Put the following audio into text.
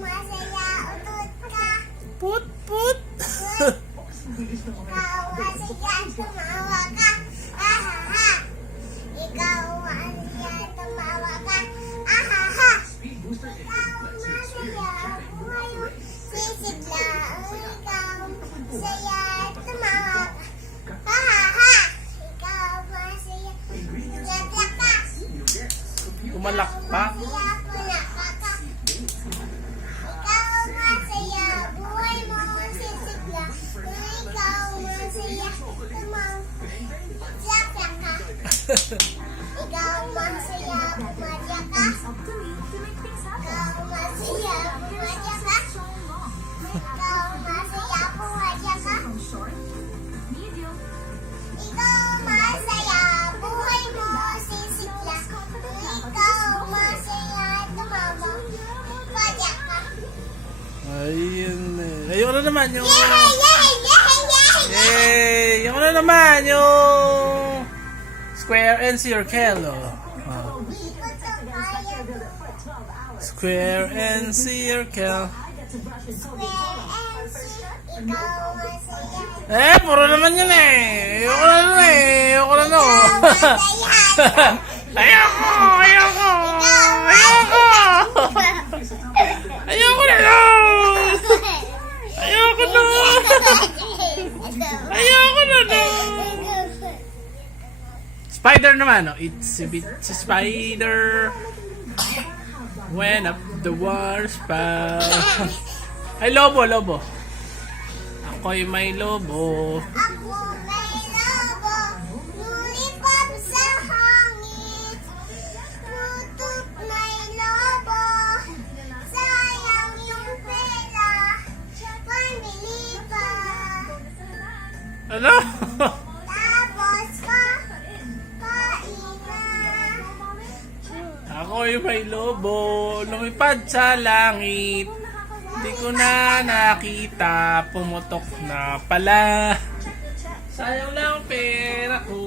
masaya, utot ka. Put, put. Ikaw masaya, tumawa ka. Ahaha. Ikaw masaya, tumawa ka. Ahaha. Ikaw masaya, buhay mo. Sisigla. Ikaw masaya, tumawa ka. Ahaha. Ikaw masaya, laglak ka. Umalakpak. Masaya, palakpak ka. Ikaw masaya, buhay mo sisigla. Ikaw masaya, tumawa laglak ka. Ikaw masaya, pumadya ka. Ikaw masaya, pumadya ka. Ikaw masaya, pumadya ka. Ikaw masaya, buhay mo sisigla. Ikaw masaya, tumawa pumadya ka. Ayun eh. Ayun na naman yung... Yay! Yay! Yay! Yay! Yay! Yung na naman yung... Square and circle. Oh. Ikot sa kaya to. Square and circle. Square and circle. Ikaw masaya. Eh, puro naman yun eh. Ayoko na nun eh. Ayoko na no. Ikaw masaya. Ayoko! Ayoko! Ikaw Ayoko! masaya. Ayoko na nun! Ayoko na! Ayoko na nun! Spider naman, oh. It's a bit si spider. When up the war spell. Ay, lobo, lobo. Ako'y may lobo. Ako may lobo, lumipad sa hangin. Tutok may lobo, sayang yung pera, pamili pa. Ano? Tapos kain na. Ako'y may lobo. Lumipad sa langit. Hindi ko na nakita. Pumutok na pala. Sayang lang ang pera ko.